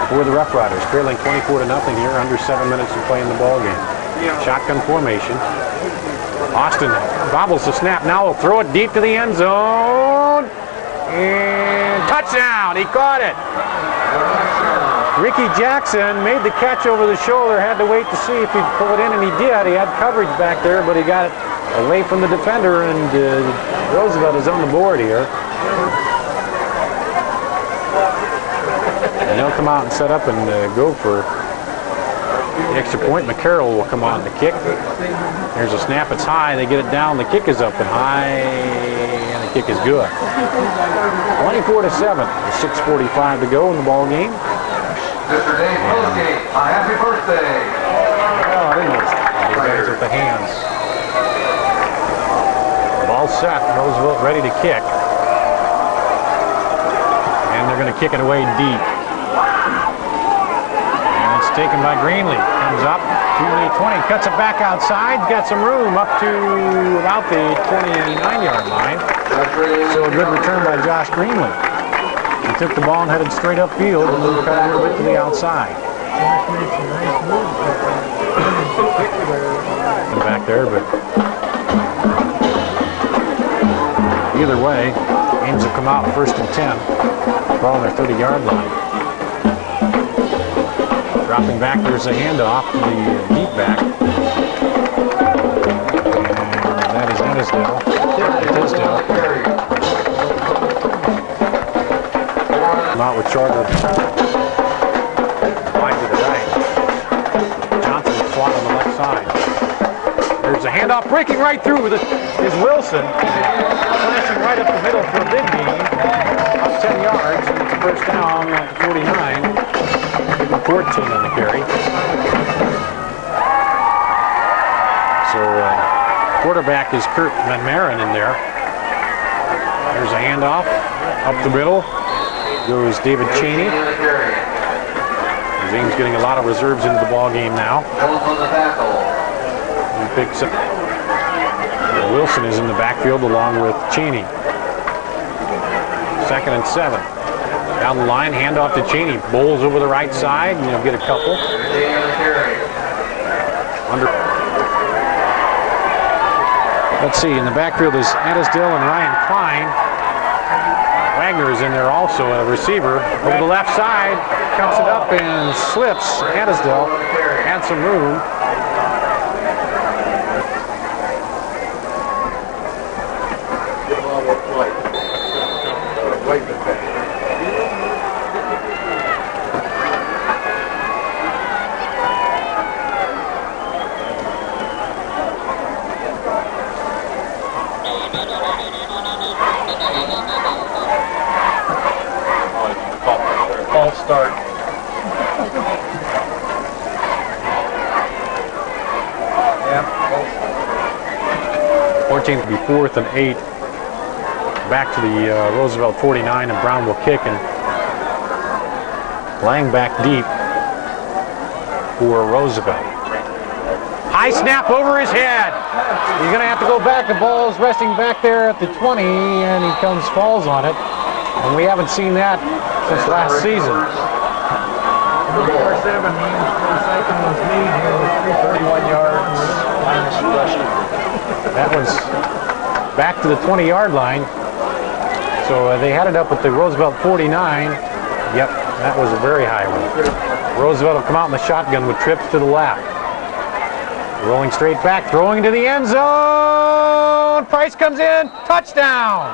For the Rough Riders, trailing 24-0 here, under 7 minutes to play in the ball game. Shotgun formation. Austin bobbles the snap. Now he'll throw it deep to the end zone. And touchdown! He caught it. Ricky Jackson made the catch over the shoulder. Had to wait to see if he'd pull it in, and he did. He had coverage back there, but he got it away from the defender, and Roosevelt is on the board here. And they'll come out and set up and go for the extra point. McCarroll will come on the kick. There's a snap. It's high. They get it down. The kick is up and high, and the kick is good. 24-7. 6:45 to go in the ball game. Mr. Dave Pilsky, a happy birthday. Oh, I didn't notice that. He guys with the hands. Ball set. Roosevelt ready to kick. And they're going to kick it away deep. And it's taken by Greenlee. Comes up to the 20. Cuts it back outside. Got some room up to about the 29-yard line. So a good return by Josh Greenlee. He took the ball and headed straight upfield and then cut a little bit to the outside. And back there, but either way, Ames have come out 1st and 10. Ball on their 30-yard line. Dropping back, there's a handoff to the deep back. And that is Edisdale. Edisdale. Out with Charter wide to the right. Johnson swat on the left side. There's a handoff breaking right through is Wilson. Flashing right up the middle for a big gain. About 10 yards, and it's a first down at the 49. 14 on the carry. So quarterback is Kurt Marin in there. There's a handoff up the middle. Goes David Cheney. Ames getting a lot of reserves into the ball game now. He picks up. Wilson is in the backfield along with Cheney. 2nd and 7. Down the line, handoff to Cheney. Bowls over the right side, and he'll get a couple. Let's see, in the backfield is Edisdale and Ryan Klein. Wagner is in there also, a receiver. Over the left side, cuts it up and slips. Edisdale had some room. Watching it be 4th and 8. Back to the Roosevelt 49, and Brown will kick, and Lang back deep for Roosevelt. High snap over his head. He's going to have to go back. The ball's resting back there at the 20, and he falls on it. And we haven't seen that since last season. Number 7, second was lead here with 31 yards, minus rushing. That was back to the 20-yard line. So they had it up with the Roosevelt 49. Yep, that was a very high one. Roosevelt will come out in the shotgun with trips to the left. Rolling straight back, throwing to the end zone. Price comes in, touchdown.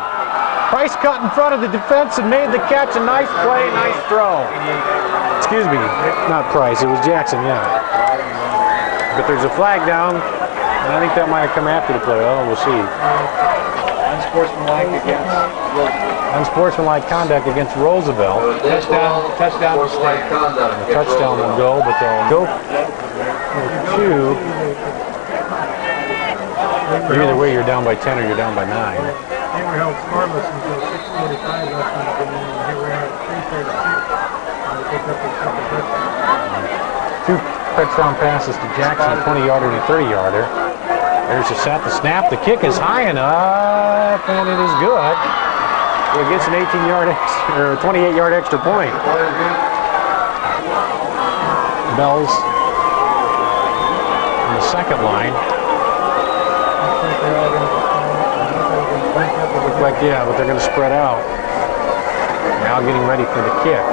Price cut in front of the defense and made the catch. A nice play, nice throw. Excuse me, not Price, it was Jackson, yeah. But there's a flag down, and I think that might have come after the play. Oh, we'll see. Unsportsmanlike against Roosevelt. Unsportsmanlike conduct against Roosevelt. Touchdown Sportsmanlike conduct. The touchdown will go, but they'll go for 2. Either way, you're down by 10 or you're down by 9. They were held scoreless until 6:45 left in the game, and here we're at 3:36. And they picked up their second touchdown. 2 touchdown passes to Jackson, a 20-yarder and a 30-yarder. There's the set, the snap, the kick is high enough, and it is good. It gets an 18-yard or 28-yard extra point. Bells on the second line. Look like, yeah, but they're going to spread out. Now getting ready for the kick.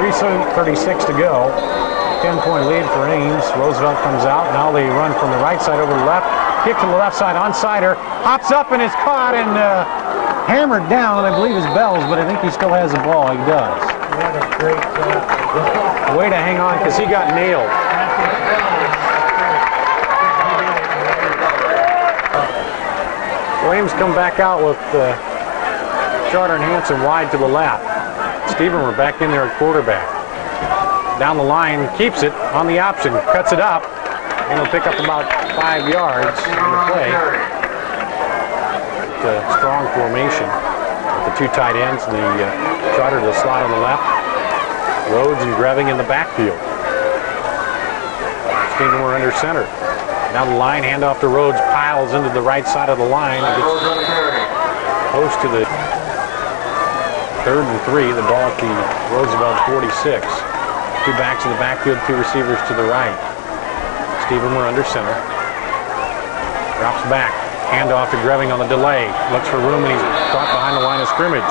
3:36 to go. 10-point lead for Ames. Roosevelt comes out. Now they run from the right side over the left. Kick to the left side on Sider. Hops up and is caught and hammered down. I believe it's Bells, but I think he still has the ball. He does. What a great Way to hang on because he got nailed. Williams come back out with Charter and Hanson wide to the left. Stephen, we're back in there at quarterback. Down the line, keeps it on the option, cuts it up, and he'll pick up about 5 yards on the play. It's a strong formation with the 2 tight ends and the Charter to the slot on the left. Rhodes and Greving in the backfield. Stephen, we're under center. Down the line, handoff to Rhodes, piles into the right side of the line. Close to the 3rd and 3, the ball at the Roosevelt 46. 2 backs in the backfield, 2 receivers to the right. Stephen, we're under center. Drops back. Handoff to Greving on the delay. Looks for room, and he's caught behind the line of scrimmage.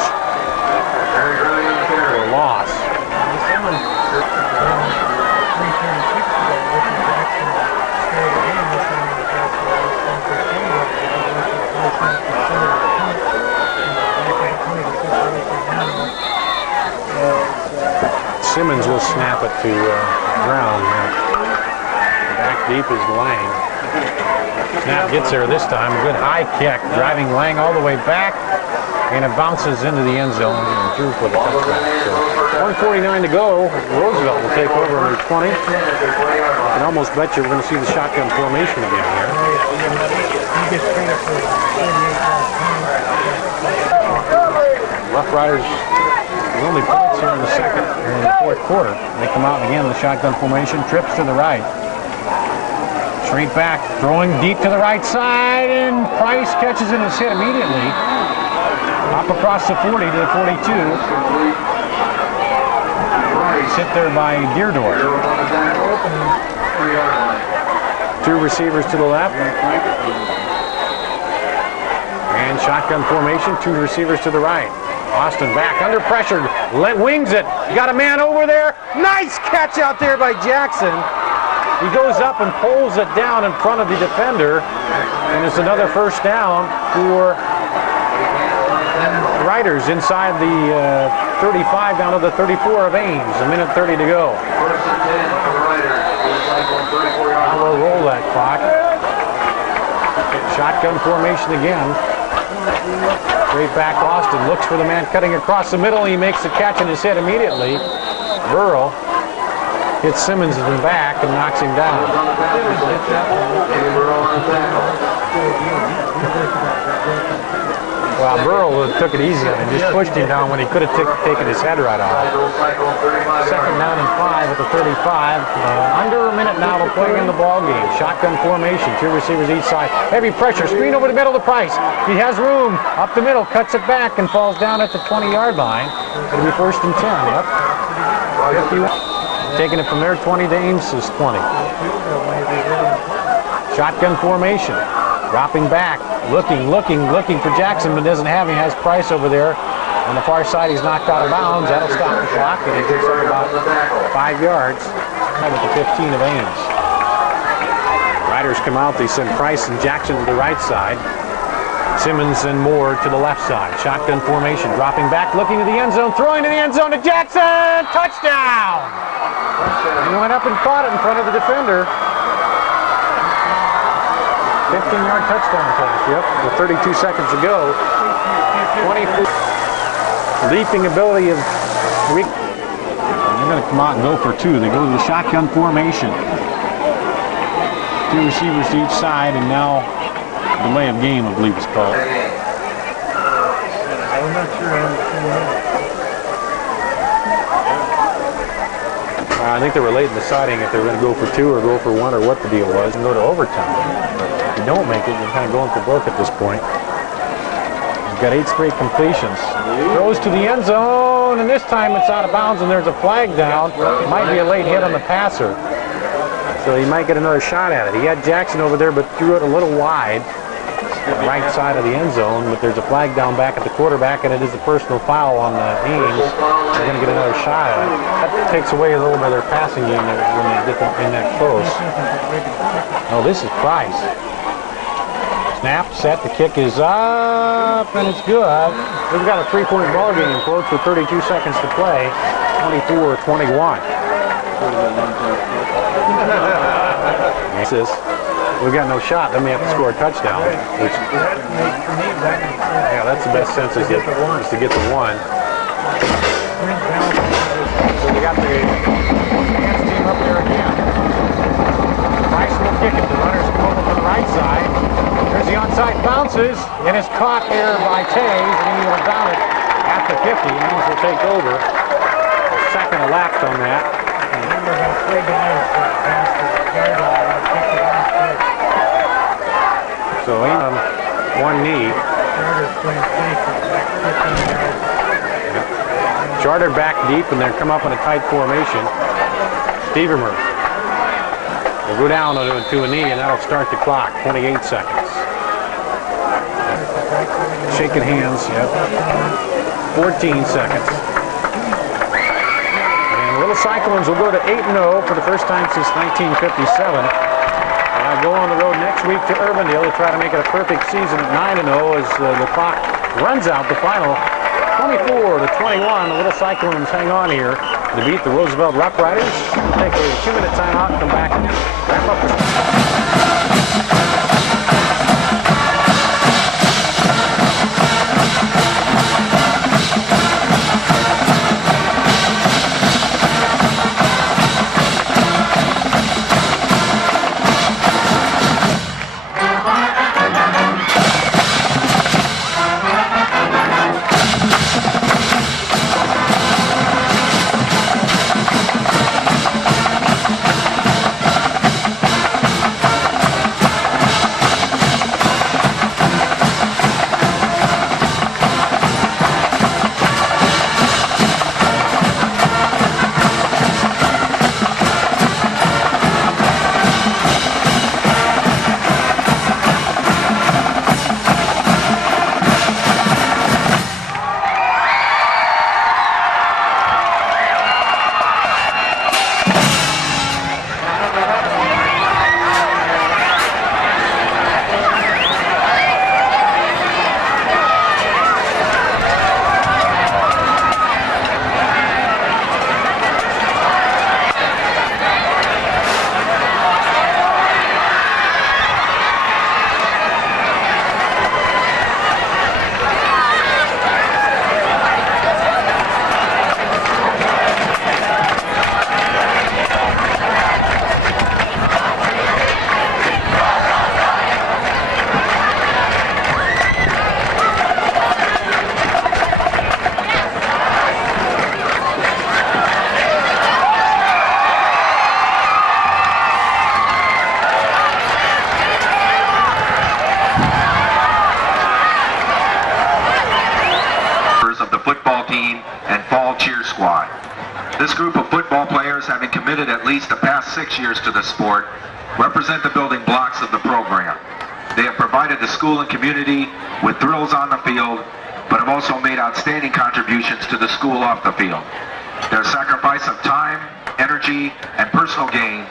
For a loss. Simmons will snap it to Brown. Back deep is Lang. Snap gets there this time. Good high kick, driving Lang all the way back, and it bounces into the end zone and through for the touchdown. So 1:49 to go. Roosevelt will take over under 20. I can almost bet you we're going to see the shotgun formation again here. Rough Riders the only points here in the second or in the 4th quarter. They come out again in the shotgun formation, trips to the right. Straight back, throwing deep to the right side, and Price catches it and is hit immediately. Hop across the 40 to the 42. He's hit there by Deardorff. 2 receivers to the left. And shotgun formation, 2 receivers to the right. Austin back, under pressure, wings it. Got a man over there. Nice catch out there by Jackson. He goes up and pulls it down in front of the defender. And it's another first down for Riders inside the 35 down to the 34 of Ames. 1:30 to go. Now we'll roll that clock. Shotgun formation again. Straight back, Austin looks for the man cutting across the middle. He makes the catch and is hit immediately. Burrow hits Simmons in the back and knocks him down. Well, Burrow took it easy on him, just pushed him down when he could have taken his head right off. Second down and 5 at the 35. Under a minute now to play in the ball game. Shotgun formation, 2 receivers each side. Heavy pressure, screen over the middle to Price. He has room up the middle, cuts it back and falls down at the 20-yard line. It'll be 1st and 10. Yep. 51. Taking it from there, 20 to Ames's 20. Shotgun formation. Dropping back, looking for Jackson, but doesn't have him. He has Price over there. On the far side, he's knocked out of bounds. That'll stop the clock, and he gets up about 5 yards. Right at the 15 of Ames. Riders come out. They send Price and Jackson to the right side. Simmons and Moore to the left side. Shotgun formation, dropping back, looking to the end zone, throwing to the end zone to Jackson. Touchdown! He went up and caught it in front of the defender. 15-yard touchdown pass, yep, with 32 seconds to go. 24. Leaping ability of Rick. They're going to come out and go for 2. They go to the shotgun formation. 2 receivers to each side, and now delay of game, I believe it's called. I'm not sure I understand that. I think they were late in deciding if they were going to go for 2 or go for 1 or what the deal was and go to overtime. If you don't make it, you're kind of going for broke at this point. He's got 8 straight completions. Goes to the end zone, and this time it's out of bounds, and there's a flag down. Might be a late hit on the passer. So he might get another shot at it. He had Jackson over there, but threw it a little wide. Right side of the end zone, but there's a flag down back at the quarterback, and it is a personal foul on Ames. They're going to get another shot at it. That takes away a little bit of their passing game when they get in that close. Oh, this is Price. Snap, set, the kick is up, and it's good. We've got a 3-point ball game, folks, with 32 seconds to play. 24-21. We've got no shot, then we have to score a touchdown. Which, yeah, that's the best sense is to get the 1. So we got the hands team up there again. Price will kick it. The runners come over from the right side. There's the onside bounces, and it's caught here by Tays, and he will down it at the 50. Ames will take over. A second elapsed on that. So one knee. Charter back deep, and they'll come up in a tight formation. Stevermer will go down to a knee, and that'll start the clock. 28 seconds. Shaking hands, yep. 14 seconds. And the Little Cyclones will go to 8-0 for the first time since 1957. Go on the road next week to Urbandale to try to make it a perfect season at 9-0 as the clock runs out. The final 24-21. The Little Cyclones hang on here to beat the Roosevelt Rough Riders. Take a 2-minute timeout and come back and wrap up This group of football players, having committed at least the past 6 years to the sport, represent the building blocks of the program. They have provided the school and community with thrills on the field, but have also made outstanding contributions to the school off the field. Their sacrifice of time, energy, and personal gain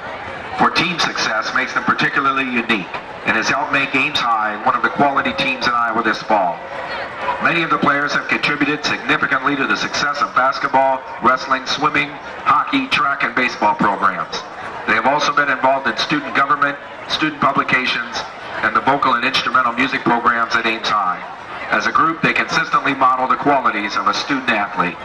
for team success makes them particularly unique and has helped make Ames High one of the quality teams in Iowa this fall. Many of the players have contributed significantly to the success of basketball, wrestling, swimming, hockey, track, and baseball programs. They have also been involved in student government, student publications, and the vocal and instrumental music programs at Ames High. As a group, they consistently model the qualities of a student athlete.